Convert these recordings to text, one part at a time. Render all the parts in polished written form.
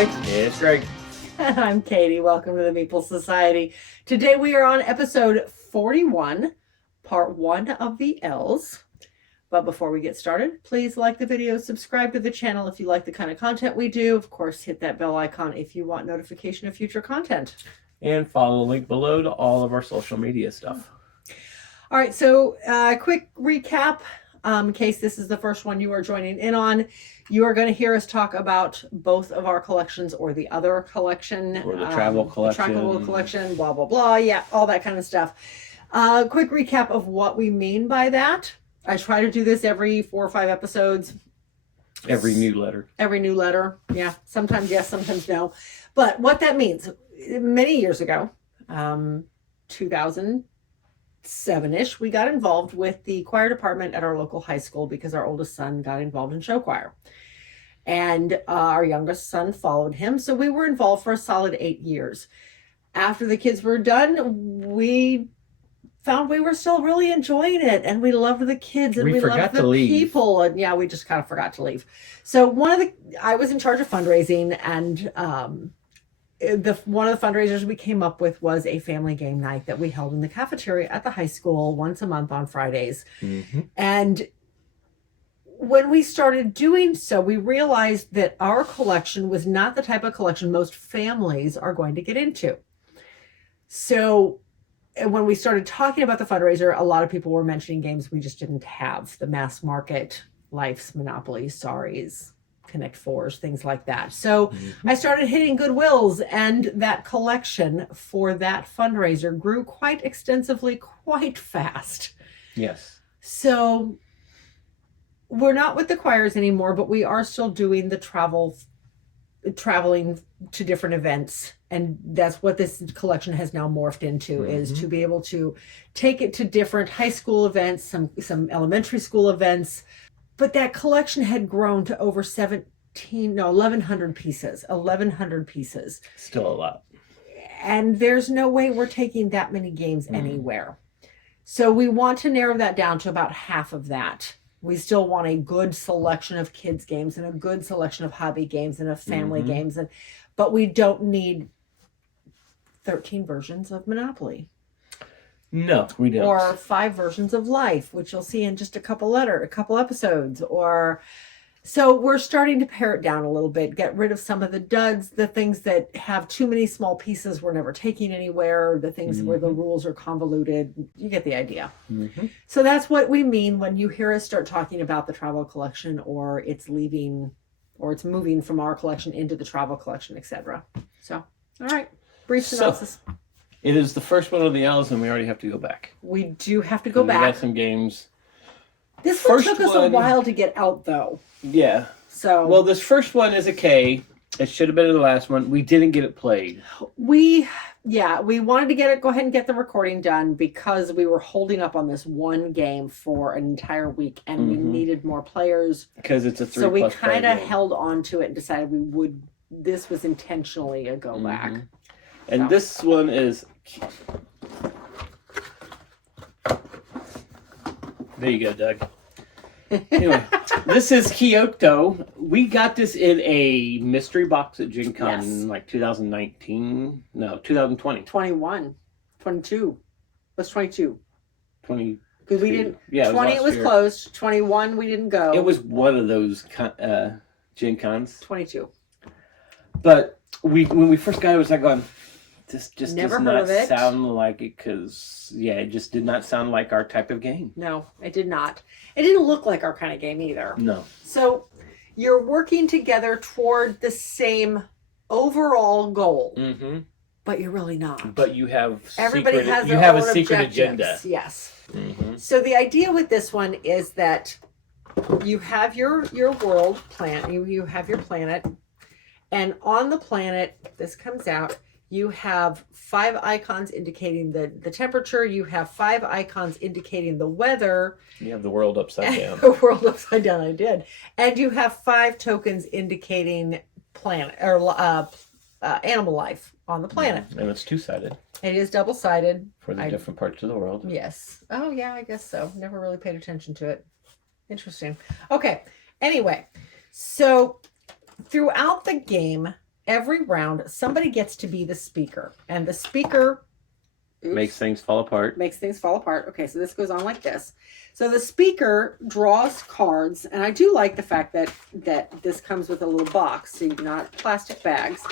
Hi, it's Greg. And I'm Katie. Welcome to the Meeple Society. Today we are on episode 41, part 1 of the L's. But before we get started, please like the video, subscribe to the channel if you like the kind of content we do. Of course, hit that bell icon if you want notification of future content. And follow the link below to all of our social media stuff. All right, so quick recap. In case this is the first one you are joining in on, you are going to hear us talk about both of our collections or the other collection. Or the travel collection. The travel collection, blah, blah, blah. Yeah, all that kind of stuff. Quick recap of what we mean by that. I try to do this every 4 or 5 episodes. Every new letter. Every new letter. Yeah, sometimes yes, sometimes no. But what that means, many years ago, 2007-ish, we got involved with the choir department at our local high school because our oldest son got involved in show choir. And our youngest son followed him. So we were involved for a solid 8 years. After the kids were done, we found we were still really enjoying it, and we loved the kids, and we loved the people, and yeah, we just kind of forgot to leave. So I was in charge of fundraising, and one of the fundraisers we came up with was a family game night that we held in the cafeteria at the high school once a month on Fridays. Mm-hmm. And when we started doing so, we realized that our collection was not the type of collection most families are going to get into. So when we started talking about the fundraiser, a lot of people were mentioning games we just didn't have. The mass market, Life's, Monopoly, Sorry's, Connect Fours, things like that. So I started hitting Goodwills, and that collection for that fundraiser grew quite extensively, quite fast. Yes. So we're not with the choirs anymore, but we are still doing the traveling to different events. And that's what this collection has now morphed into, is to be able to take it to different high school events, some elementary school events. But that collection had grown to over 1,100 pieces. 1,100 pieces. Still a lot. And there's no way we're taking that many games anywhere. So we want to narrow that down to about half of that. We still want a good selection of kids games and a good selection of hobby games and of family games. But we don't need 13 versions of Monopoly. No, we don't. Or 5 versions of Life, which you'll see in just a couple episodes. So we're starting to pare it down a little bit, get rid of some of the duds, the things that have too many small pieces we're never taking anywhere, the things where the rules are convoluted. You get the idea. So that's what we mean when you hear us start talking about the travel collection, or it's leaving, or it's moving from our collection into the travel collection, etc. So, all right, brief synopsis. So, it is the first one of the L's, and we already have to go back. We do have to go back. We got some games. This one took us a while to get out, though. Yeah. So. Well, this first one is a K. It should have been in the last one. We didn't get it played. We wanted to go ahead and get the recording done because we were holding up on this one game for an entire week, and we needed more players. Because it's a 3+. So we kind of held on to it and decided this was intentionally a go back. And this one is... There you go, Doug. Anyway, this is Kyoto. We got this in a mystery box at Gen Con in like 2019. No, 2020. 21. 22. What's 22? 20. Because we didn't... Yeah, 20 it was closed. 21 we didn't go. It was one of those Gen Cons. 22. But when we first got it, it was like going... This just Never does heard not of it. sound like it, because, it just did not sound like our type of game. No, it did not. It didn't look like our kind of game either. No. So you're working together toward the same overall goal, but you're really not. But you have Everybody has you their have own a secret objectives. agenda. Yes. So the idea with this one is that you have your world plan. You have your planet. And on the planet, this comes out, you have 5 icons indicating the temperature. You have 5 icons indicating the weather. You have the world upside down. The world upside down, I did. And you have 5 tokens indicating planet or animal life on the planet. And it's 2-sided. It is double-sided. For the different parts of the world. Yes. Oh, yeah, I guess so. Never really paid attention to it. Interesting. Okay. Anyway, so throughout the game, every round, somebody gets to be the speaker. And the speaker makes things fall apart. Makes things fall apart. Okay, so this goes on like this. So the speaker draws cards, and I do like the fact that this comes with a little box, so not plastic bags.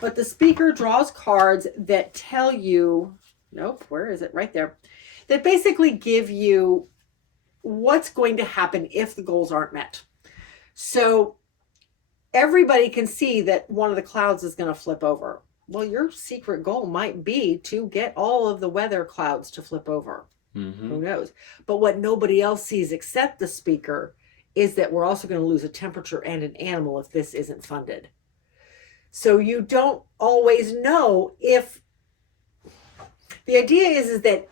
But the speaker draws cards that tell you, nope, where is it? Right there. That basically give you what's going to happen if the goals aren't met. So everybody can see that one of the clouds is going to flip over. Well, your secret goal might be to get all of the weather clouds to flip over. Mm-hmm. Who knows? But what nobody else sees except the speaker is that we're also going to lose a temperature and an animal if this isn't funded. So you don't always know if... The idea is that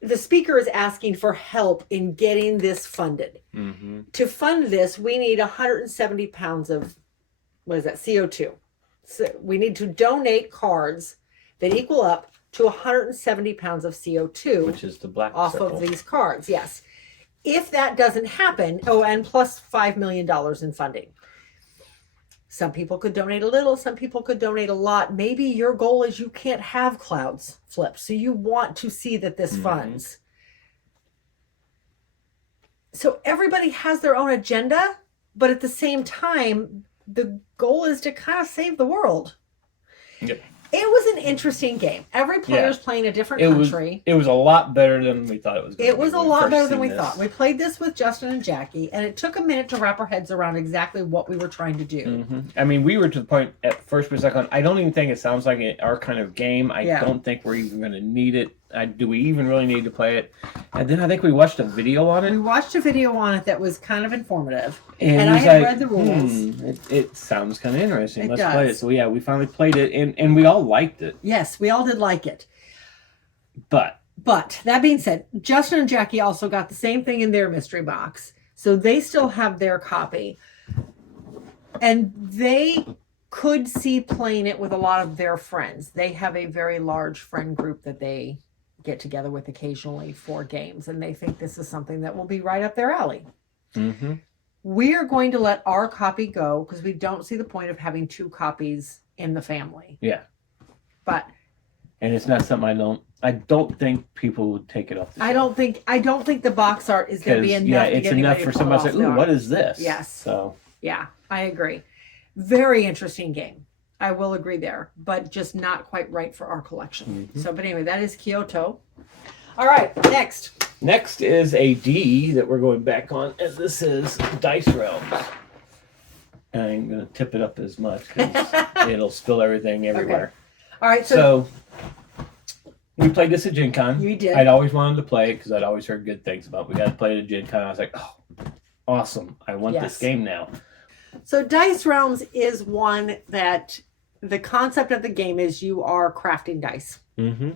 the speaker is asking for help in getting this funded. Mm-hmm. To fund this, we need 170 pounds of, what is that, CO2. So we need to donate cards that equal up to 170 pounds of CO2. Which is the black off circle. Of these cards, yes. If that doesn't happen, and plus $5 million in funding. Some people could donate a little, some people could donate a lot. Maybe your goal is you can't have clouds flip, so you want to see that this funds. So everybody has their own agenda, but at the same time, the goal is to kind of save the world. Yep. It was an interesting game. Every player is playing a different country. It was a lot better than we thought it was going to be. It was a lot better than we thought. We played this with Justin and Jackie, and it took a minute to wrap our heads around exactly what we were trying to do. Mm-hmm. I mean, we were to the point at first for a second, I don't even think it sounds like our kind of game. I don't think we're even going to need it. Do we even really need to play it? And then I think we watched a video on it. We watched a video on it that was kind of informative. And I had read the rules. It sounds kind of interesting. Let's does. play it. So yeah, we finally played it, and we all liked it. Yes, we all did like it. But that being said, Justin and Jackie also got the same thing in their mystery box. So they still have their copy. And they could see playing it with a lot of their friends. They have a very large friend group that they get together with occasionally for games, and they think this is something that will be right up their alley. Mm-hmm. We are going to let our copy go because we don't see the point of having two copies in the family. Yeah. And it's not something I don't think people would take it off the shelf. I don't think the box art is going to be enough. Yeah, it's enough for somebody to say, "Ooh, what is this?" Yes. So yeah, I agree. Very interesting game. I will agree there, but just not quite right for our collection. Mm-hmm. So, but anyway, that is Kyoto. All right, next. Next is a D that we're going back on, and this is Dice Realms. I ain't going to tip it up as much because it'll spill everything everywhere. Okay. All right, so we played this at Gen Con. You did. I'd always wanted to play it because I'd always heard good things about it. We got to play it at Gen Con. I was like, oh, awesome. I want this game now. So Dice Realms is one that the concept of the game is you are crafting dice. Mm-hmm.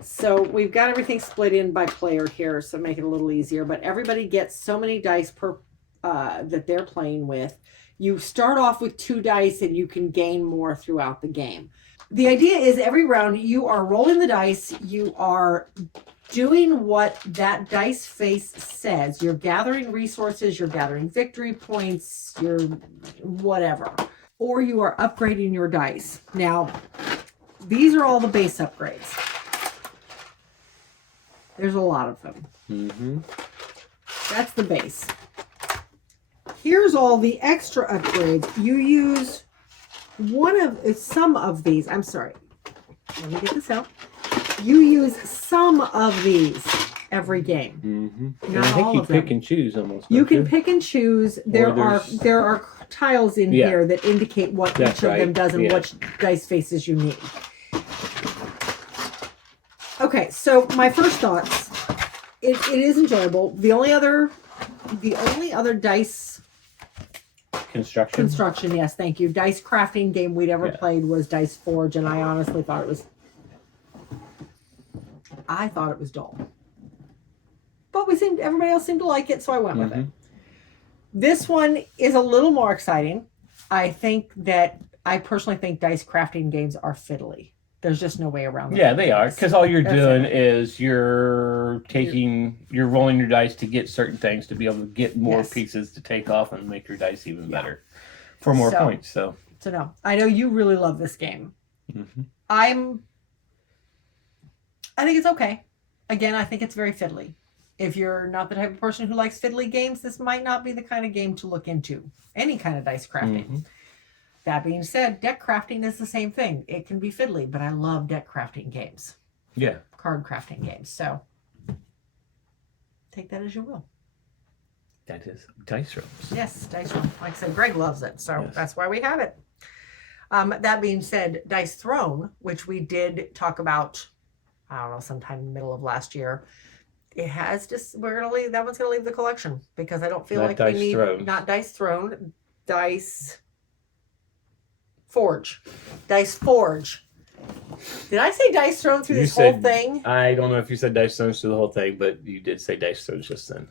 So we've got everything split in by player here, so make it a little easier. But everybody gets so many dice per that they're playing with. You start off with 2 dice, and you can gain more throughout the game. The idea is every round you are rolling the dice, you are doing what that dice face says. You're gathering resources, you're gathering victory points, you're whatever. Or you are upgrading your dice. Now, these are all the base upgrades. There's a lot of them. Mm-hmm. That's the base. Here's all the extra upgrades. You use some of these. I'm sorry. Let me get this out. You use some of these every game. Mm-hmm. Not I think all you of them. pick and choose almost. You can pick and choose. There are tiles in here that indicate what each of them does and which dice faces you need. Okay, so my first thoughts. It is enjoyable. The only other dice construction, yes, thank you. Dice crafting game we'd ever played was Dice Forge, and I honestly thought it was dull. But everybody else seemed to like it, so I went with it. This one is a little more exciting. I personally think dice crafting games are fiddly. There's just no way around it. Yeah, they are. Because all you're doing is you're rolling your dice to get certain things to be able to get more pieces to take off and make your dice even better for more points. So So no, I know you really love this game. Mm-hmm. I think it's okay. Again, I think it's very fiddly. If you're not the type of person who likes fiddly games, this might not be the kind of game to look into. Any kind of dice crafting. Mm-hmm. That being said, deck crafting is the same thing. It can be fiddly, but I love deck crafting games. Yeah. Card crafting games. So take that as you will. That is dice rolls. Yes, dice roll. Like I said, Greg loves it, so Yes. that's why we have it. That being said, Dice Throne, which we did talk about, I don't know, sometime in the middle of last year, it has just that one's gonna leave the collection because I don't feel Not like Dice we need Throne. not Dice Throne, Dice Forge. Dice Forge. Did I say Dice Throne through You this whole said- thing? I don't know if you said dice stones through the whole thing, but you did say dice stones just then.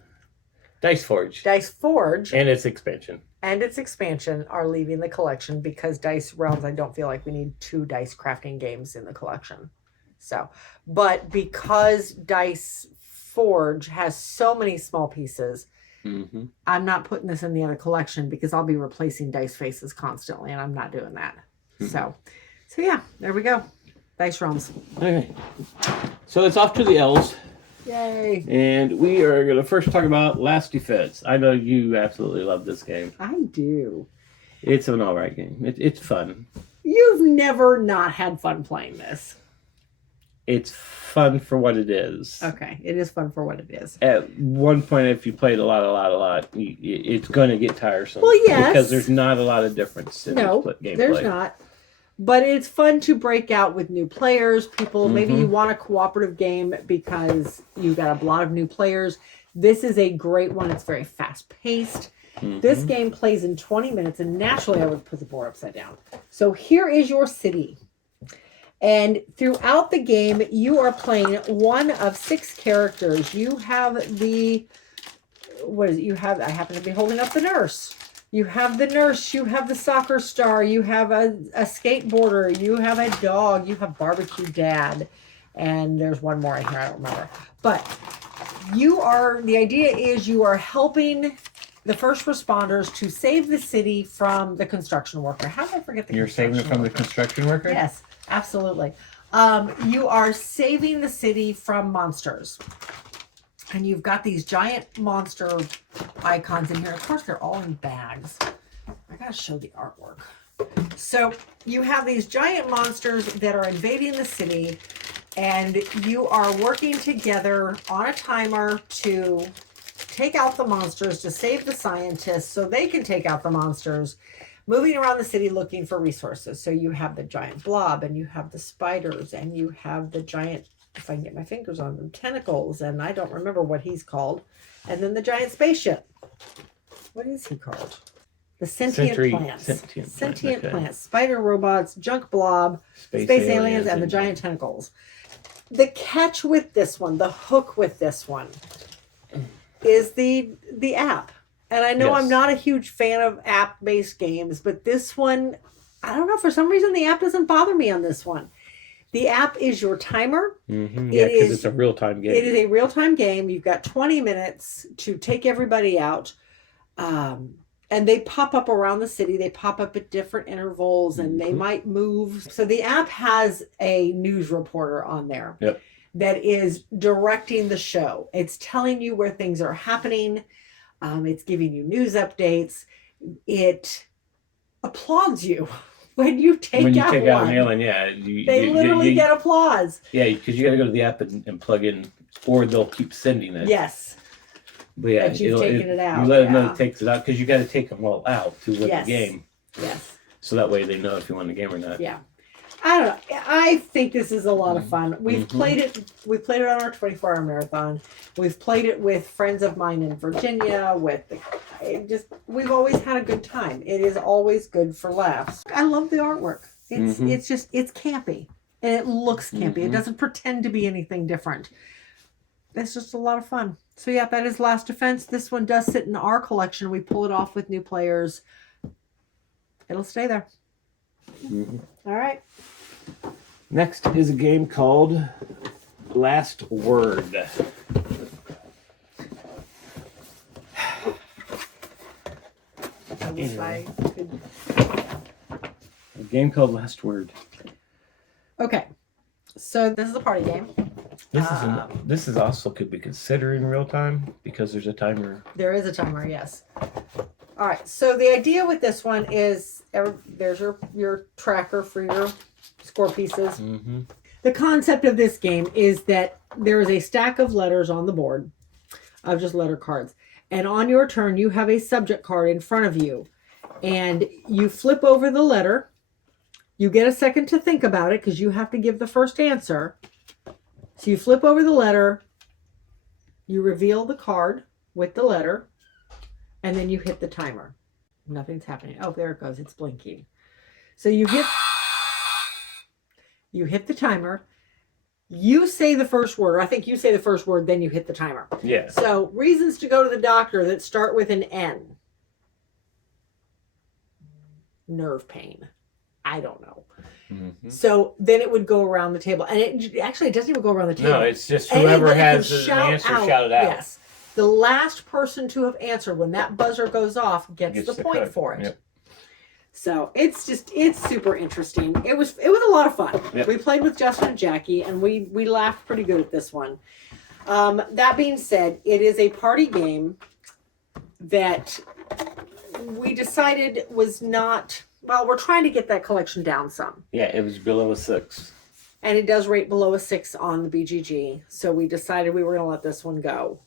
Dice Forge Dice Forge and its expansion. and its expansion are leaving the collection because Dice Realms, I don't feel like we need 2 dice crafting games in the collection. So, but because Dice Forge has so many small pieces, Mm-hmm. I'm not putting this in the other collection because I'll be replacing dice faces constantly and I'm not doing that. Mhm. So yeah, there we go. Dice Realms. Okay. So it's off to the L's. Yay. And we are going to first talk about Last Defense. I know you absolutely love this game. I do. It's an all right game. It's fun. You've never not had fun playing this. It's fun for what it is. Okay. It is fun for what it is. At one point, if you played a lot, it's going to get tiresome. Well, yes. Because there's not a lot of difference in No, gameplay. there's not. But it's fun to break out with new players. People, maybe you want a cooperative game because you got a lot of new players. This is a great one. It's very fast paced. This game plays in 20 minutes, and naturally I would put the board upside down. So here is your city. And throughout the game, you are playing one of 6 characters. You have what is it? You have, I happen to be holding up the nurse. You have the nurse, you have the soccer star, you have a skateboarder, you have a dog, you have barbecue dad, and there's one more in here, I don't remember. But the idea is you are helping the first responders to save the city from the construction worker. How did I forget the You're saving it from the construction worker? Yes, absolutely. You are saving the city from monsters. And you've got these giant monster icons in here. Of course, they're all in bags. I gotta show the artwork. So you have these giant monsters that are invading the city, and you are working together on a timer to take out the monsters, to save the scientists so they can take out the monsters, moving around the city looking for resources. So you have the giant blob, and you have the spiders, and you have the giant, if I can get my fingers on them, tentacles, and I don't remember what he's called. And then the giant spaceship. What is he called? The sentient plants. Sentient okay. plants. Spider robots, junk blob, space aliens, and the giant tentacles. The catch with this one, the hook with this one, is the app. And I know Yes. I'm not a huge fan of app-based games, but this one, I don't know, for some reason the app doesn't bother me on this one. The app is your timer. Mm-hmm. Yeah, because it's a real-time game. It is a real-time game. You've got 20 minutes to take everybody out. And they pop up around the city. They pop up at different intervals, and they might move. So the app has a news reporter on there that is directing the show. It's telling you where things are happening. It's giving you news updates. It applauds you. When you take out an one, alien, yeah. they literally get applause. Yeah, because you got to go to the app and plug in, or they'll keep sending it. Yes. But yeah, That you've taken it out. You let them know yeah. it takes it out, because you got to take them all out to win Yes. the game. Yes. So that way they know if you won the game or not. Yeah. I don't know. I think this is a lot of fun. We've played it. We've played it on our 24-hour marathon. We've played it with friends of mine in Virginia. We've always had a good time. It is always good for laughs. I love the artwork. It's campy, and it looks campy. It doesn't pretend to be anything different. It's just a lot of fun. So yeah, that is Last Defense. This one does sit in our collection. We pull it off with new players. It'll stay there. All right. Next is a game called Last Word. I wish I could game called Last Word. Okay. So this is a party game. This is also could be considered in real time because there's a timer. There is a timer, yes. All right. So the idea with this one is there's your tracker for your score pieces. Mm-hmm. The concept of this game is that there is a stack of letters on the board of just letter cards. And on your turn, you have a subject card in front of you. And you flip over the letter. You get a second to think about it because you have to give the first answer. So you flip over the letter. You reveal the card with the letter. And then you hit the timer. Nothing's happening. Oh, there it goes. It's blinking. So you hit the timer. You say the first word, or I think you say the first word, then you hit the timer. Yeah. So reasons to go to the doctor that start with an N. Nerve pain. I don't know. Mm-hmm. So then it would go around the table. And it doesn't even go around the table. No, it's just whoever has the answer, shout it out. Yes. The last person to have answered when that buzzer goes off gets the point for it. Yep. So it's super interesting. It was a lot of fun. Yep. We played with Justin and Jackie, and we laughed pretty good at this one. That being said, it is a party game that we decided was not, well, we're trying to get that collection down some. Yeah, it was below a 6. And it does rate below a 6 on the BGG. So we decided we were going to let this one go.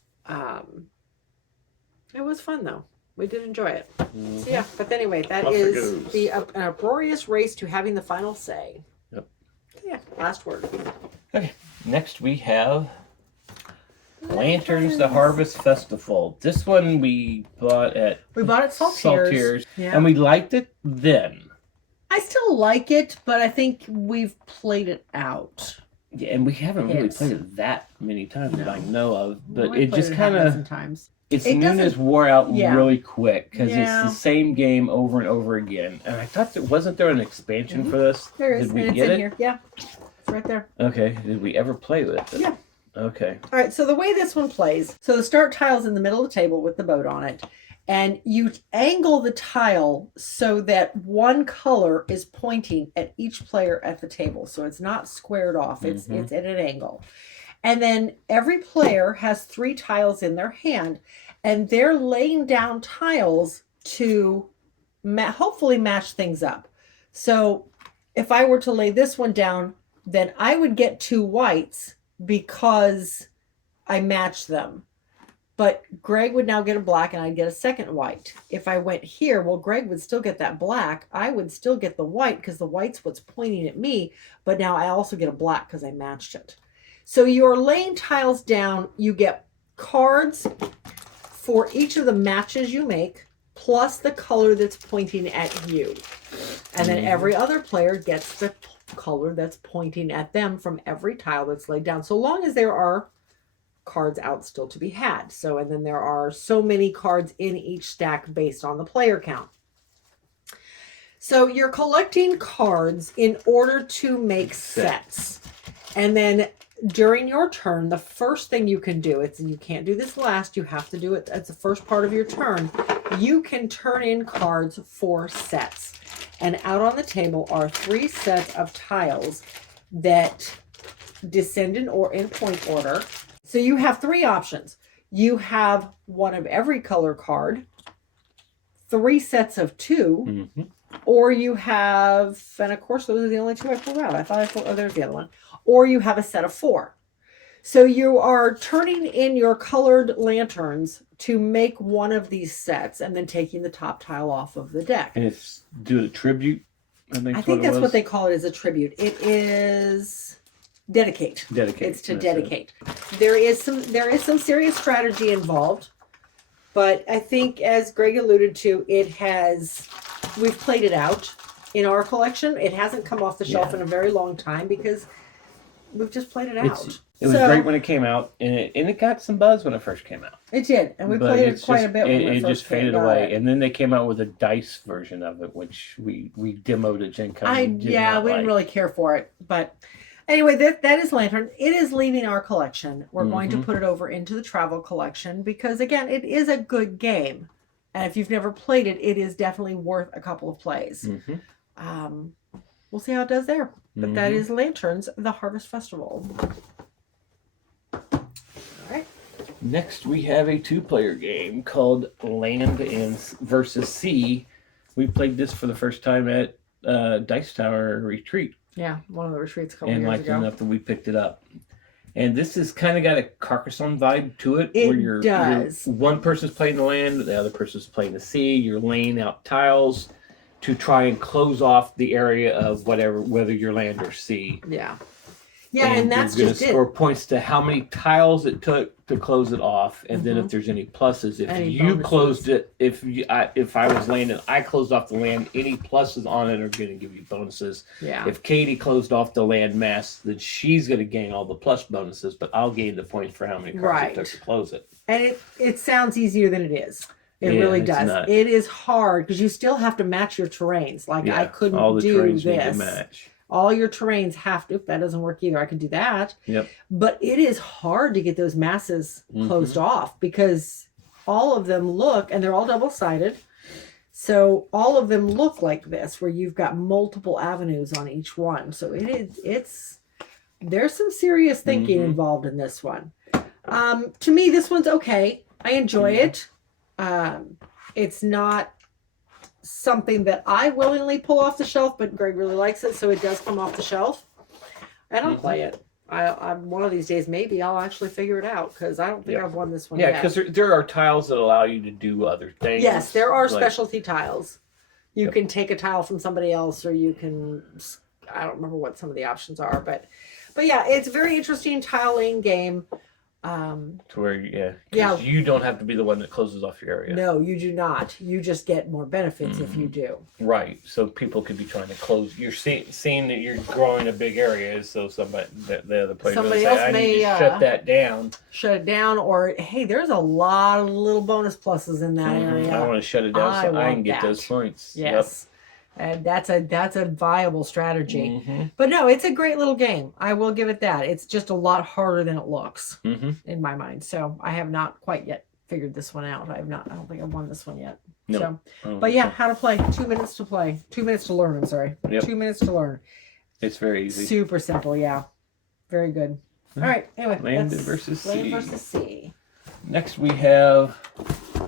It was fun, though. We did enjoy it. Mm-hmm. So, yeah, but anyway, that is an uproarious race to having the final say. Yep. Yeah, last word. Okay, next we have Lanterns, the Harvest Festival. This one we bought at Saltier's. Yeah. And we liked it then. I still like it, but I think we've played it out. Yeah, and we haven't really played it that many times that I know of. But it just kind of... sometimes. Its newness wore out really quick because it's the same game over and over again. And I thought wasn't there an expansion for this? There is. Did we get it? In here. Yeah, it's right there. Okay. Did we ever play with it? Yeah. Okay. All right. So the way this one plays, so the start tile's in the middle of the table with the boat on it, and you angle the tile so that one color is pointing at each player at the table. So it's not squared off. It's at an angle. And then every player has 3 tiles in their hand, and they're laying down tiles to hopefully match things up. So if I were to lay this one down, then I would get 2 whites because I matched them. But Greg would now get a black and I'd get a second white. If I went here, well, Greg would still get that black. I would still get the white because the white's what's pointing at me. But now I also get a black because I matched it. So you're laying tiles down. You get cards for each of the matches you make, plus the color that's pointing at you. And then every other player gets the color that's pointing at them from every tile that's laid down, so long as there are cards out still to be had. So, and then there are so many cards in each stack based on the player count. So you're collecting cards in order to make sets. And then during your turn, the first thing you can do, you can't do this last, you have to do it at the first part of your turn. You can turn in cards for sets. And out on the table are 3 sets of tiles that descend in point order. So you have 3 options. You have one of every color card, 3 sets of 2, or you have, and of course those are the only 2 I pulled out. I thought there's the other one. Or you have a set of 4. So you are turning in your colored lanterns to make one of these sets and then taking the top tile off of the deck. And it's do a tribute, I think that's what they call it, is a tribute. It is dedicate. It's to dedicate. There is some serious strategy involved, but I think, as Greg alluded to, we've played it out in our collection. It hasn't come off the shelf in a very long time because we've just played it out. It was great when it came out, and it got some buzz when it first came out. It did, and we played it quite a bit when it just faded away. And then they came out with a dice version of it, which we demoed at Gen Con. We didn't really care for it. But anyway, that is Lantern. It is leaving our collection. We're going to put it over into the travel collection because, again, it is a good game. And if you've never played it, it is definitely worth a couple of plays. we'll see how it does there. But that Mhm. is Lanterns, the Harvest Festival. All right. Next, we have a 2-player game called Land and versus Sea. We played this for the first time at Dice Tower Retreat, Yeah, one of the retreats a couple and years liked it ago. enough that we picked it up. And this has kind of got a Carcassonne vibe to it. It where you're, does. One person's playing the land, the other person's playing the sea. You're laying out tiles to try and close off the area of whether you're land or sea. Yeah. Yeah, and that's you're just gonna score points to how many tiles it took to close it off, and then if there's any pluses, if Any you bonuses. closed it, if I was landing, I closed off the land, any pluses on it are going to give you bonuses. Yeah. If Katie closed off the land mass, then she's going to gain all the plus bonuses, but I'll gain the points for how many cards it took to close it. And it sounds easier than it is. It Yeah, really it's does. not. It is hard because you still have to match your terrains. Like I couldn't all the do terrains need to this. match. All your terrains have to. If that doesn't work either, I could do that. Yep. But it is hard to get those masses closed off because all of them look, and they're all double-sided. So all of them look like this, where you've got multiple avenues on each one. So there's some serious thinking involved in this one. To me, this one's okay. I enjoy it. It's not something that I willingly pull off the shelf, but Greg really likes it, so it does come off the shelf. And I'll play it. I'm one of these days, maybe I'll actually figure it out because I don't think I've won this one yet. Yeah, because there are tiles that allow you to do other things. Yes, there are like, specialty tiles. You can take a tile from somebody else, or you can, I don't remember what some of the options are, but yeah, it's a very interesting tile laying game. To where, you don't have to be the one that closes off your area. No, you do not. You just get more benefits if you do. Right. So people could be trying to close. You're seeing that you're growing a big area, so the other player Somebody say, else I may need to shut that down. Shut it down, or hey, there's a lot of little bonus pluses in that area. I want to shut it down so I can get those points. Yes. And that's a viable strategy. But no, it's a great little game. I will give it that. It's just a lot harder than it looks in my mind. So I have not quite yet figured this one out. I don't think I've won this one yet. No. So, but yeah, how to play. 2 minutes to play. 2 minutes to learn. I'm sorry. Yep. 2 minutes to learn. It's very easy. Super simple. Yeah. Very good. All right. Anyway, Land versus Sea. Next we have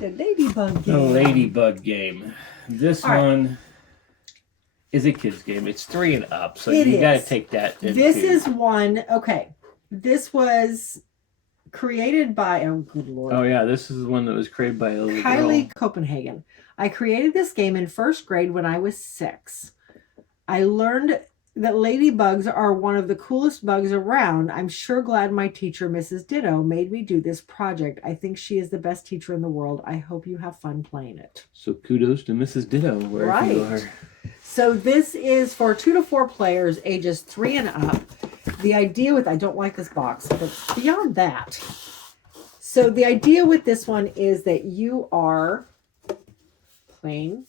The Ladybug Game. the Ladybug Game. This one is a kid's game. It's 3 and up, so you got to take that into. This is one. Okay, this was created by. Oh, good lord. Oh yeah, this is one that was created by a little Kylie girl. Copenhagen. I created this game in first grade when I was 6. I learned that ladybugs are one of the coolest bugs around. I'm sure glad my teacher, Mrs. Ditto, made me do this project. I think she is the best teacher in the world. I hope you have fun playing it. So kudos to Mrs. Ditto, wherever you are. So this is for 2 to 4 players, ages 3 and up. The idea with, I don't like this box, but beyond that. So the idea with this one is that you are playing,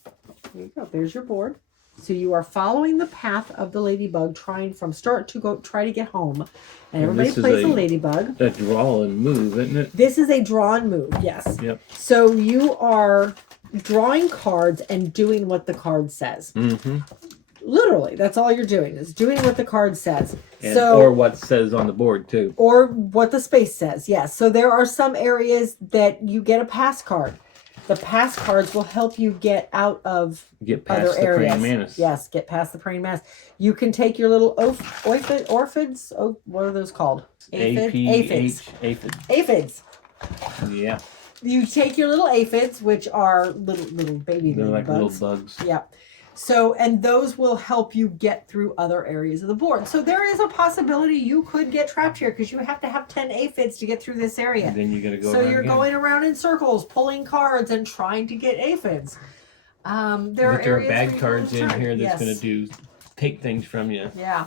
there you go, there's your board. So you are following the path of the ladybug, trying from start to go, try to get home. And everybody plays a ladybug. A draw and move, isn't it? This is a draw and move, yes. Yep. So you are drawing cards and doing what the card says. Literally, that's all you're doing is doing what the card says. Or what says on the board too. Or what the space says, yes. So there are some areas that you get a pass card. The pass cards will help you get out of other areas. Praying mantis. Yes, get past the praying mantis. You can take your little orphids. Oh, what are those called? Aphids. Aphids. Yeah. You take your little aphids, which are little baby They're like bugs. little bugs. Yeah. So, and those will help you get through other areas of the board. So there is a possibility you could get trapped here because you have to have 10 aphids to get through this area. And then you got to go. So you're going around in circles, pulling cards and trying to get aphids. There are bag cards in here that's going to take things from you. Yeah.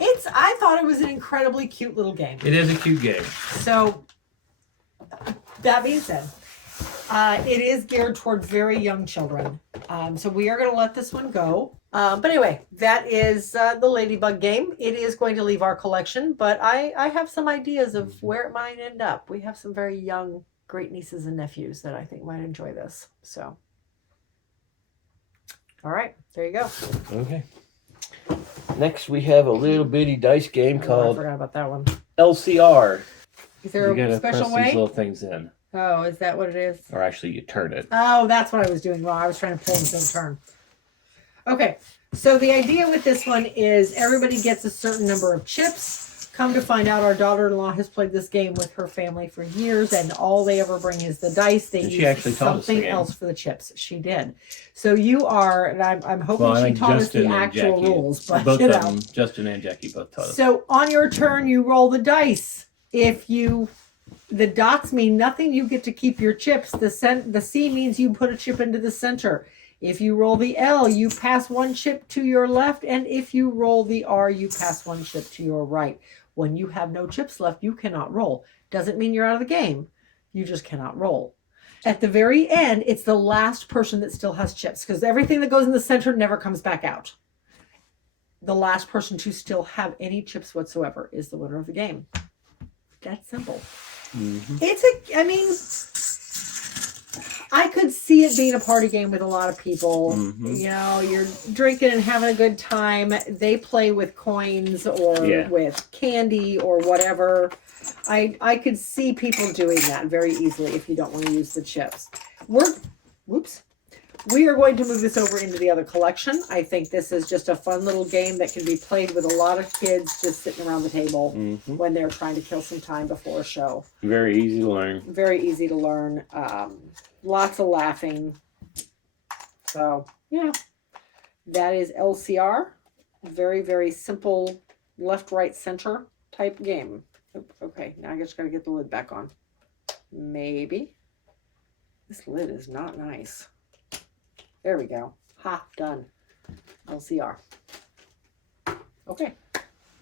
I thought it was an incredibly cute little game. It is a cute game. So that being said, it is geared toward very young children. So we are going to let this one go. But anyway, that is the Ladybug Game. It is going to leave our collection, but I have some ideas of where it might end up. We have some very young great nieces and nephews that I think might enjoy this. So, all right, there you go. Okay. Next, we have a little bitty dice game I called forgot about that one. LCR. Is there You gotta a special press way? these little things in. Oh, is that what it is? Or actually, you turn it. Oh, that's what I was doing wrong. I was trying to pull and turn. Okay, so the idea with this one is everybody gets a certain number of chips. Come to find out, our daughter-in-law has played this game with her family for years, and all they ever bring is the dice. They use something else for the chips. She did. So you are, and I'm hoping she taught us the actual rules. But both of them, Justin and Jackie both taught us. So on your turn, you roll the dice. If the dots mean nothing, you get to keep your chips. The C means you put a chip into the center. If you roll the L, you pass one chip to your left, and if you roll the R, you pass one chip to your right. When you have no chips left, you cannot roll. Doesn't mean you're out of the game. You just cannot roll. At the very end, it's the last person that still has chips, because everything that goes in the center never comes back out. The last person to still have any chips whatsoever is the winner of the game. That's simple. I could see it being a party game with a lot of people. You know, you're drinking and having a good time. They play with coins or with candy or whatever. I could see people doing that very easily if you don't want to use the chips. We are going to move this over into the other collection. I think this is just a fun little game that can be played with a lot of kids just sitting around the table when they're trying to kill some time before a show. Very easy to learn. Very easy to learn. Lots of laughing. So, yeah. That is LCR. Very, very simple left, right, center type game. Okay, now I just got to get the lid back on. Maybe. This lid is not nice. There we go. Ha, done. LCR. Okay.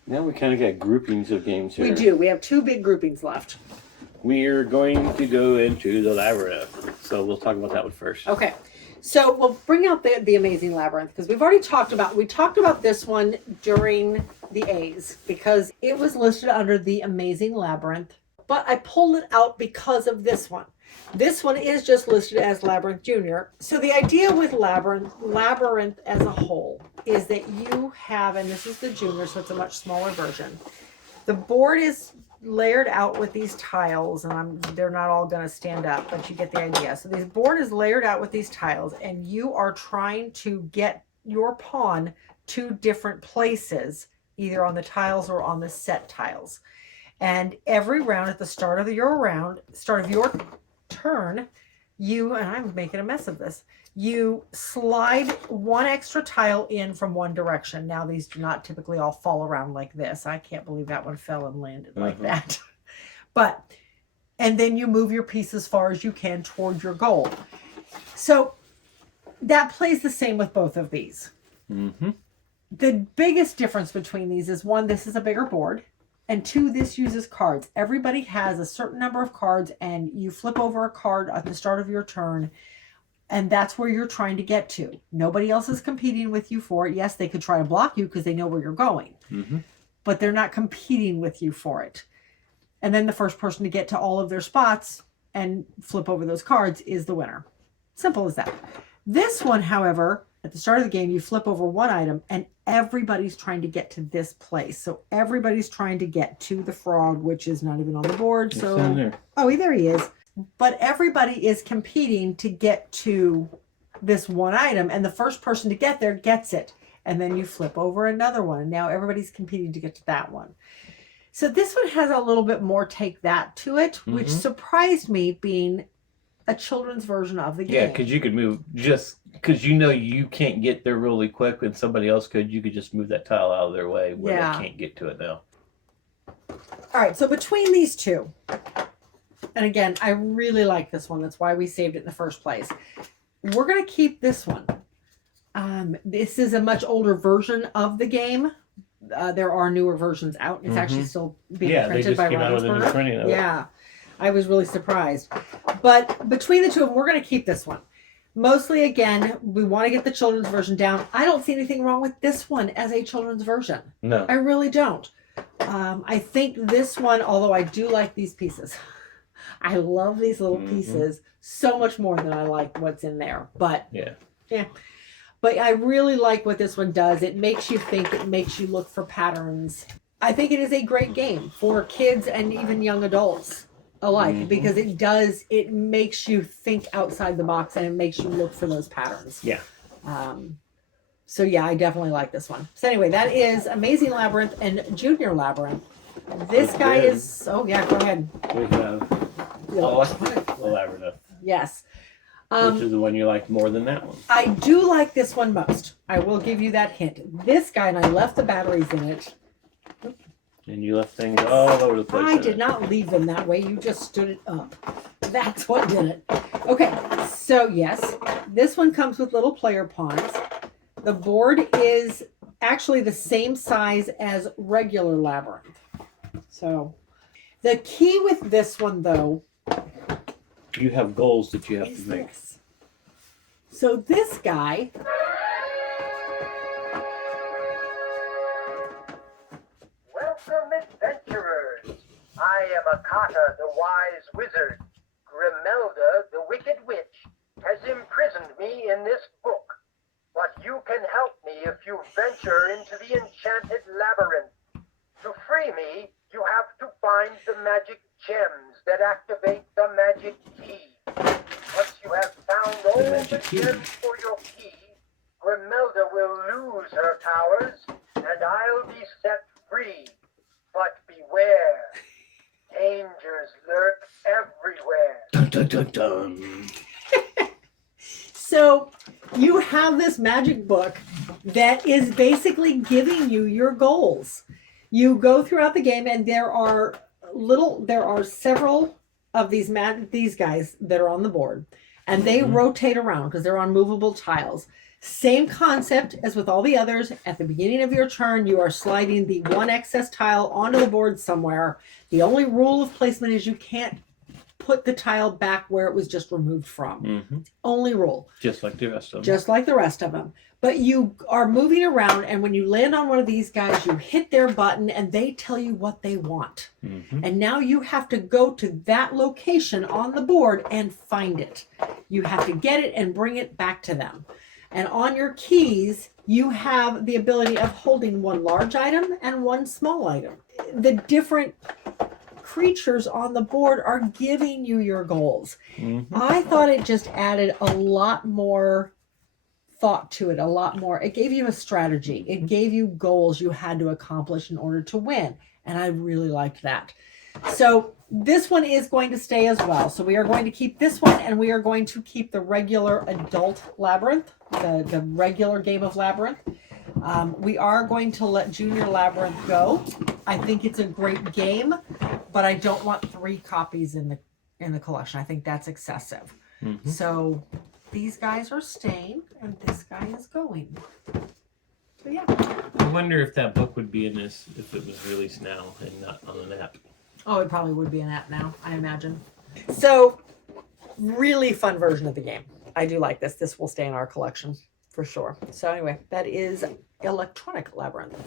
Now we kind of got groupings of games here. We do. We have two big groupings left. We're going to go into the Labyrinth. So we'll talk about that one first. Okay. So we'll bring out the aMAZEing Labyrinth, because we've already talked about this one during the A's, because it was listed under the aMAZEing Labyrinth, but I pulled it out because of this one. This one is just listed as Labyrinth Junior. So the idea with Labyrinth as a whole is that you have, and this is the Junior, so it's a much smaller version. The board is layered out with these tiles, and they're not all going to stand up, but you get the idea. So this board is layered out with these tiles, and you are trying to get your pawn to different places, either on the tiles or on the set tiles. And every round, at the start of your turn, and I'm making a mess of this, you slide one extra tile in from one direction. Now, these do not typically all fall around like this. I can't believe that one fell and landed like that. And then you move your piece as far as you can toward your goal. So that plays the same with both of these. The biggest difference between these is, one, this is a bigger board. And two, this uses cards. Everybody has a certain number of cards, and you flip over a card at the start of your turn, and that's where you're trying to get to. Nobody else is competing with you for it. Yes, they could try to block you because they know where you're going, but they're not competing with you for it. And then the first person to get to all of their spots and flip over those cards is the winner. Simple as that. This one, however, at the start of the game, you flip over one item, and everybody's trying to get to this place. So everybody's trying to get to the frog, which is not even on the board. So, there he is. But everybody is competing to get to this one item, and the first person to get there gets it. And then you flip over another one, and now everybody's competing to get to that one. So this one has a little bit more take that to it, which surprised me, being a children's version of the game. Yeah, because you could move, just because you can't get there really quick when somebody else could, you could just move that tile out of their way where they can't get to it now. All right, so between these two, and again, I really like this one. That's why we saved it in the first place. We're going to keep this one. This is a much older version of the game. There are newer versions out. It's actually still being printed by Rogers. Yeah, I was really surprised. But between the two of them, we're going to keep this one. Mostly, again, we want to get the children's version down. I don't see anything wrong with this one as a children's version. No. I really don't. I think this one, although I do like these pieces. I love these little pieces so much more than I like what's in there. But, yeah. But I really like what this one does. It makes you think, it makes you look for patterns. I think it is a great game for kids and even young adults alike because it makes you think outside the box and it makes you look for those patterns. Yeah. So yeah, I definitely like this one. So anyway, that is aMAZEing Labyrinth and Junior Labyrinth. This guy is, oh yeah, go ahead. We have Electronic Labyrinth. Yes. Which is the one you like more than that one? I do like this one most. I will give you that hint. This guy, and I left the batteries in it. And you left things all over the place. I did not leave them that way. You just stood it up. That's what did it. Okay, so yes, this one comes with little player pawns. The board is actually the same size as regular Labyrinth. So the key with this one, though, you have goals that you have to make. This. So this guy. Welcome, adventurers. I am Akata, the wise wizard. Grimelda, the wicked witch, has imprisoned me in this book. But you can help me if you venture into the enchanted labyrinth. To free me, you have to find the magic gems that activate the magic key. Once you have found all the gems for your key, Grimelda will lose her towers, and I'll be set free. But beware, dangers lurk everywhere. Dun, dun, dun, dun. So you have this magic book that is basically giving you your goals. You go throughout the game, and there are several of these guys that are on the board, and they rotate around because they're on movable tiles. Same concept as with all the others. At the beginning of your turn, you are sliding the one excess tile onto the board somewhere. The only rule of placement is you can't put the tile back where it was just removed from. Only rule. Just like the rest of them. Just like the rest of them. But you are moving around, and when you land on one of these guys, you hit their button and they tell you what they want. And now you have to go to that location on the board and find it. You have to get it and bring it back to them. And on your keys, you have the ability of holding one large item and one small item. The different creatures on the board are giving you your goals. I thought it just added a lot more thought to it, a lot more. It gave you a strategy. It gave you goals you had to accomplish in order to win. And I really liked that. So this one is going to stay as well. So we are going to keep this one, and we are going to keep the regular adult Labyrinth, the regular game of Labyrinth. We are going to let Junior Labyrinth go. I think it's a great game, but I don't want 3 copies in the collection. I think that's excessive. So these guys are staying, and this guy is going. So yeah. I wonder if that book would be in this if it was released now and not on an app. Oh, it probably would be an app now, I imagine. So, really fun version of the game. I do like this. This will stay in our collection for sure. So anyway, that is Electronic Labyrinth.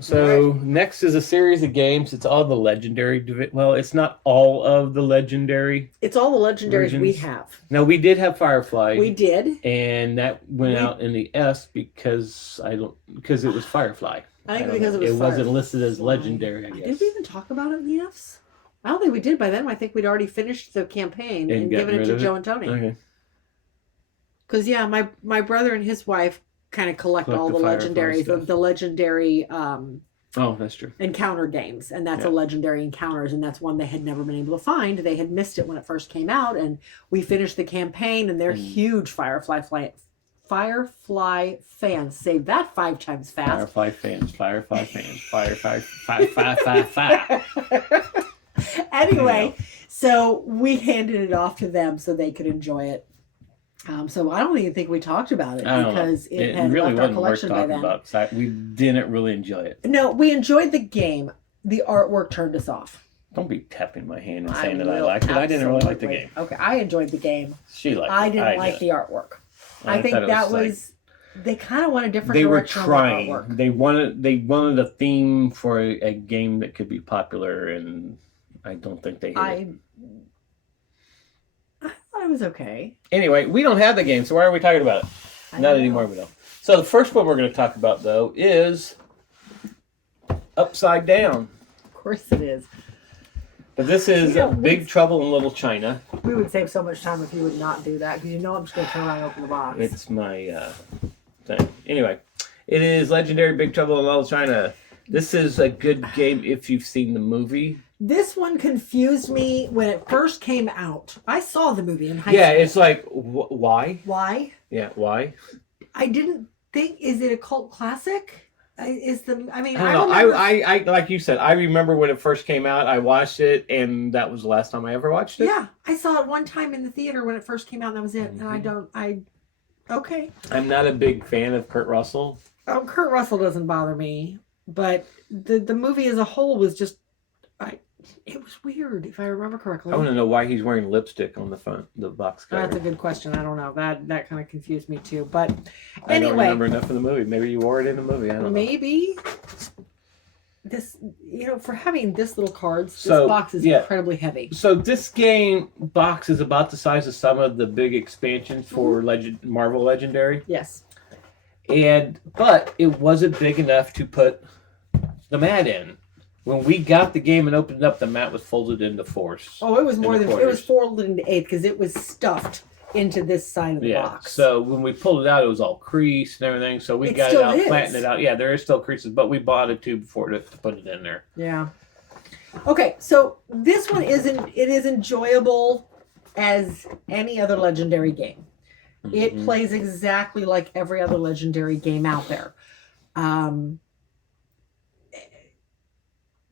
So next is a series of games. It's all the legendary. Well, it's not all of the legendary. It's all the legendaries versions. we have. Now we did have Firefly. We did, and that went out in the S because it was Firefly. I think because it wasn't listed as legendary. I guess. Did we even talk about it in the Fs? I don't think we did by then. I think we'd already finished the campaign and given it to Joe and Tony. Okay. Because yeah, my brother and his wife kind of collect all the legendaries, the legendary oh, that's true. encounter games, and that's a legendary encounters, and that's one they had never been able to find. They had missed it when it first came out, and we finished the campaign, and they're huge Firefly fans. Say that 5 times fast. Firefly fans. Fire. Anyway, so we handed it off to them so they could enjoy it. So I don't even think we talked about it because it had really left our collection by then. About, so we didn't really enjoy it. No, we enjoyed the game. The artwork turned us off. Don't be tapping my hand and saying that I liked it. I didn't really like the game. Okay, I enjoyed the game. She liked it. I didn't like the artwork. I think that was they kind of went a different direction. They were trying. They wanted a theme for a game that could be popular, and I don't think they hit it. I thought it was okay. Anyway, we don't have the game, so why are we talking about it? I Not know. anymore, we don't. So the first one we're going to talk about, though, is Upside Down. Of course it is. But this is You know, Big Trouble in Little China. We would save so much time if you would not do that, because you know I'm just going to turn around and open the box. It's my thing. Anyway, it is Legendary Big Trouble in Little China. This is a good game if you've seen the movie. This one confused me when it first came out. I saw the movie in high school. Yeah, it's like, why? Why? Yeah, why? I didn't think, is it a cult classic? I don't I know. don't know. remember- I like you said, I remember when it first came out, I watched it, and that was the last time I ever watched it. Yeah, I saw it one time in the theater when it first came out, and that was it. And okay. I'm not a big fan of Kurt Russell. Oh, Kurt Russell doesn't bother me, but the movie as a whole was just, it was weird, if I remember correctly. I want to know why he's wearing lipstick on the box cover. That's a good question. I don't know. That kind of confused me too. But I don't anyway, remember enough of the movie. Maybe you wore it in the movie. I don't know. maybe this, for having this little cards, this So, box is yeah. incredibly heavy. So this game box is about the size of some of the big expansions for Marvel Legendary, Yes. but it wasn't big enough to put the mat in. When we got the game and opened it up, the mat was folded into four. Oh, it was more the than corners. it was folded into 8 because it was stuffed into this side of the Yeah. box. So when we pulled it out, it was all creased and everything. So we It got it still out, is. flattened it out. Yeah, there is still creases, but we bought a tube before to put it in there. Yeah. Okay, so this one is enjoyable as any other legendary game. It Mhm. plays exactly like every other legendary game out there.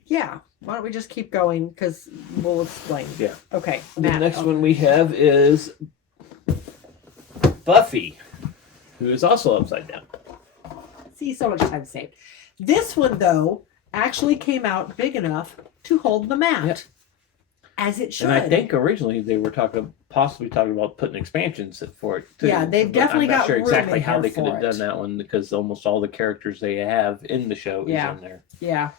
Yeah. Why don't we just keep going because we'll explain. Yeah. Okay. The Matt, next one we have is Buffy, who is also upside down. See, so much time saved. This one though actually came out big enough to hold the mat, Yep. as it should. And I think originally they were possibly talking about putting expansions for it too. Yeah, they've But definitely I'm not got sure room exactly in how here they could have for done it. that one because almost all the characters they have in the show Yeah. is in there. Yeah.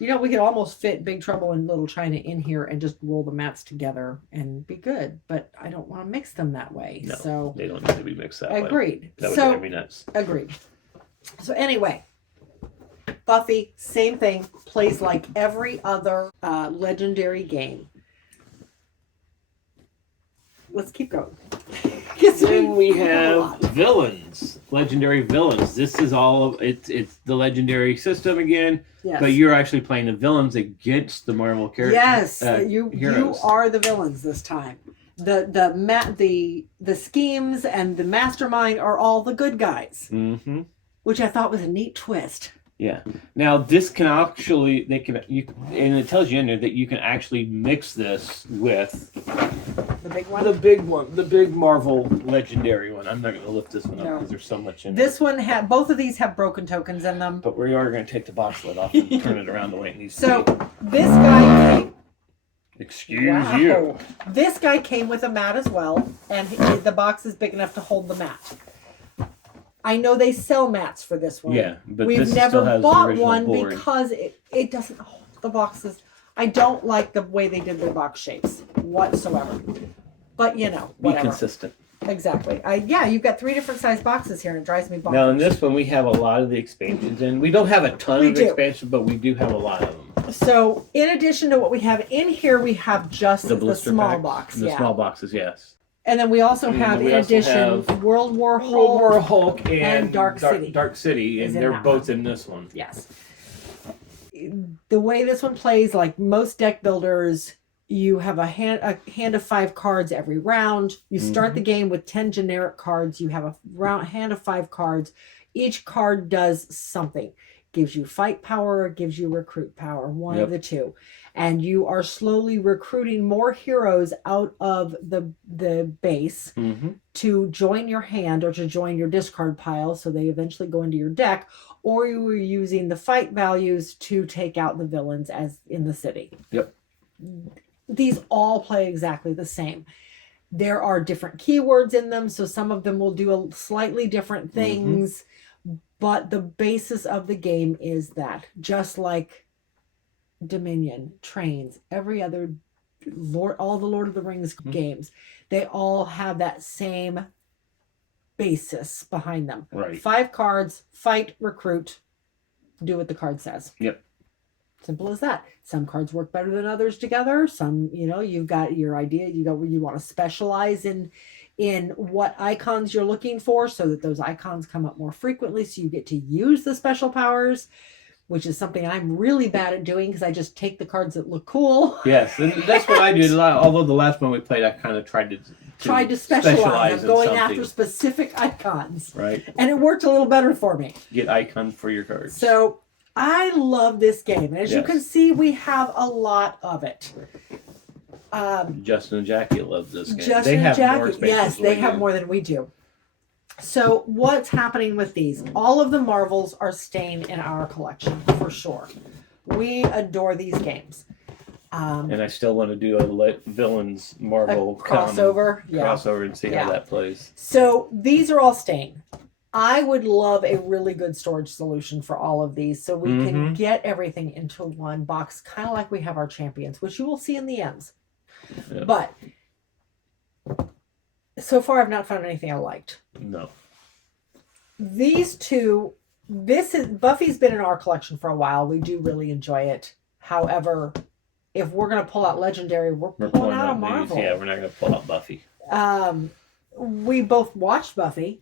We could almost fit Big Trouble in Little China in here and just roll the mats together and be good. But I don't want to mix them that way. No, So they don't need to be mixed that way. agreed. That would So drive me nuts. agreed. So anyway, Buffy, same thing, plays like every other legendary game. Let's keep going. Then we have villains, legendary villains. This is all of it's the legendary system again, Yes. but you're actually playing the villains against the Marvel characters. Yes, you heroes. are the villains this time. The schemes and the mastermind are all the good guys, Mm-hmm. which I thought was a neat twist. Yeah. Now this can actually and it tells you in there that you can actually mix this with The big one. the big Marvel legendary one. I'm not going to lift this one up No. because there's so much in This one had both of these have broken tokens in them. But we are going to take the box lid off and turn it around the way it needs So to be. this guy came. Excuse you. This guy came with a mat as well, and the box is big enough to hold the mat. I know they sell mats for this one. Yeah, but We've this never still has the bought original one board. because it doesn't hold the boxes. I don't like the way they did their box shapes whatsoever. But Be whatever. consistent. Exactly. You've got 3 different size boxes here, and it drives me bonkers. Now in this one we have a lot of the expansions, and we don't have a ton We of do. expansions, but we do have a lot of them. So, in addition to what we have in here, we have just the blister small packs, box. the small boxes, yes. And then we also And have, we in also addition, have World War Hulk. World War Hulk and Dark City. Dark City, is and in they're that both one. in this one. Yes. The way this one plays, like most deck builders, you have a hand of 5 cards every round. You start the game with 10 generic cards. You have a hand of 5 cards. Each card does something. Gives you fight power, gives you recruit power, one of the two. And you are slowly recruiting more heroes out of the base to join your hand or to join your discard pile, so they eventually go into your deck, or you were using the fight values to take out the villains as in the city. Yep. These all play exactly the same. There are different keywords in them, so some of them will do slightly different things, but the basis of the game is that, just like Dominion, Trains, every other all the Lord of the Rings games, they all have that same basis behind them. Right. 5 cards, fight, recruit, do what the card says. Yep. Simple as that. Some cards work better than others together. Some, you've got your idea. You want to specialize in what icons you're looking for so that those icons come up more frequently, so you get to use the special powers, which is something I'm really bad at doing because I just take the cards that look cool. Yes, and that's what I did a lot. Although the last one we played, I kind of tried to specialize. I'm going in after specific icons. Right. And it worked a little better for me. Get icons for your cards. So I love this game. And as you Yes. can see, we have a lot of it. Justin and Jackie love this game. Justin They have and Jackie, more space yes, than they we have do. more than we do. So what's happening with these? All of the Marvels are staying in our collection for sure. We adore these games. And I still want to do a Villains Marvel crossover, crossover and see how that plays. So these are all staying. I would love a really good storage solution for all of these so we can get everything into one box, kind of like we have our champions, which you will see in the ends. Yep. But so far, I've not found anything I liked. No. These two, Buffy's been in our collection for a while. We do really enjoy it. However, if we're going to pull out Legendary, we're pulling out a Marvel. Yeah, we're not going to pull out Buffy. We both watched Buffy.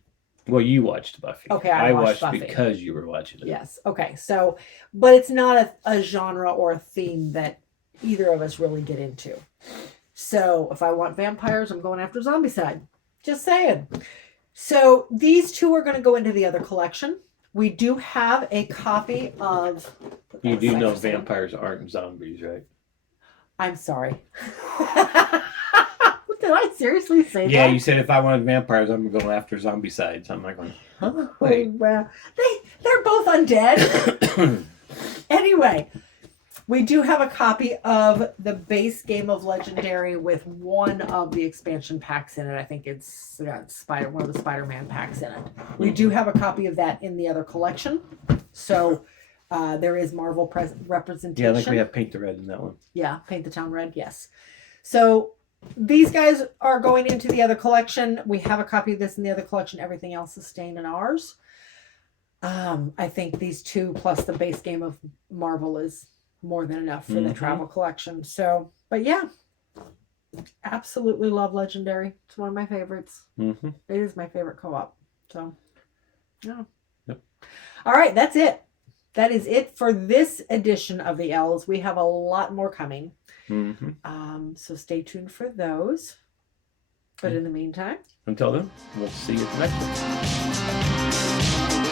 Well, you watched Buffy. Okay, I watched watched Buffy. because you were watching it. Yes. Okay. So, but it's not a genre or a theme that either of us really get into. So if I want vampires, I'm going after Zombicide. Just saying. So these two are going to go into the other collection. We do have a copy of... You do know vampires aren't zombies, right? I'm sorry. Did I seriously say that? Yeah, you said if I wanted vampires, I'm going to go after Zombicide. So I'm like, huh? Wait. Oh, well, they're both undead. Anyway, we do have a copy of the base game of Legendary with one of the expansion packs in it. I think it's got one of the Spider-Man packs in it. We do have a copy of that in the other collection. So there is Marvel representation. Yeah, I think we have Paint the Red in that one. Yeah, Paint the Town Red, yes. So these guys are going into the other collection. We have a copy of this in the other collection. Everything else is staying in ours. I think these two plus the base game of Marvel is more than enough for the travel collection. So, but yeah, absolutely love Legendary. It's one of my favorites. It is my favorite co-op. So, yeah. Yep. All right, that's it. That is it for this edition of the L's. We have a lot more coming. So stay tuned for those. But in the meantime, until then, we'll see you at the next one.